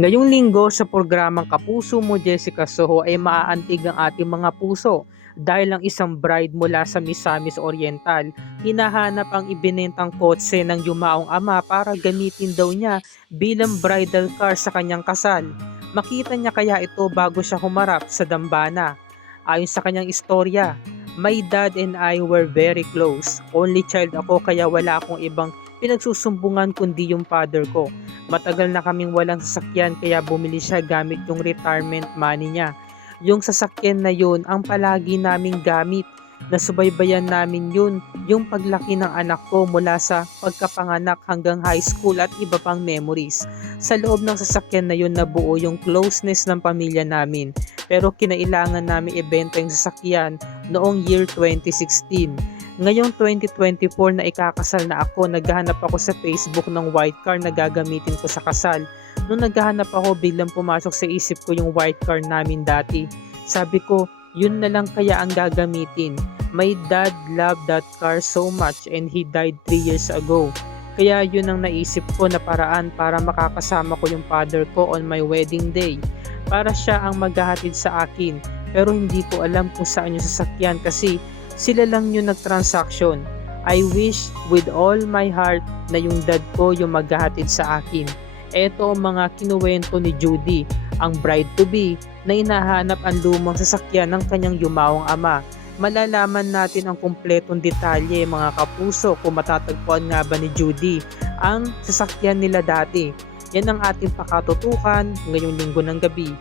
Ngayong linggo sa programang Kapuso Mo Jessica Soho ay maaantig ang ating mga puso dahil ang isang bride mula sa Misamis Oriental hinahanap ang ibinentang kotse ng yumaong ama para gamitin daw niya bilang bridal car sa kanyang kasal. Makita niya kaya ito bago siya humarap sa dambana. Ayon sa kanyang istorya, "My dad and I were very close. Only child ako kaya wala akong ibang pinagsusumbungan kundi yung father ko. Matagal na kaming walang sasakyan kaya bumili siya gamit yung retirement money niya. Yung sasakyan na yun ang palagi naming gamit. Nasubaybayan namin yun, yung paglaki ng anak ko mula sa pagkapanganak hanggang high school at iba pang memories. Sa loob ng sasakyan na yun nabuo yung closeness ng pamilya namin. Pero kinailangan namin ibenta yung sasakyan noong year 2016. Ngayong 2024 na ikakasal na ako, naghahanap ako sa Facebook ng white car na gagamitin ko sa kasal. Nung naghahanap ako, biglang pumasok sa isip ko yung white car namin dati. Sabi ko, yun na lang kaya ang gagamitin. My dad loved that car so much and he died 3 years ago. Kaya yun ang naisip ko na paraan para makakasama ko yung father ko on my wedding day. Para siya ang maghahatid sa akin. Pero hindi ko alam kung saan yung sasakyan kasi sila lang yung nag-transaction. I wish with all my heart na yung dad ko yung maghahatid sa akin. Eto ang mga kinuwento ni Judy, ang bride-to-be na inahanap ang lumang sasakyan ng kanyang yumawang ama. Malalaman natin ang kumpletong detalye mga kapuso kung matatagpuan nga ba ni Judy ang sasakyan nila dati. Yan ang ating pakatutukan ngayong linggo ng gabi.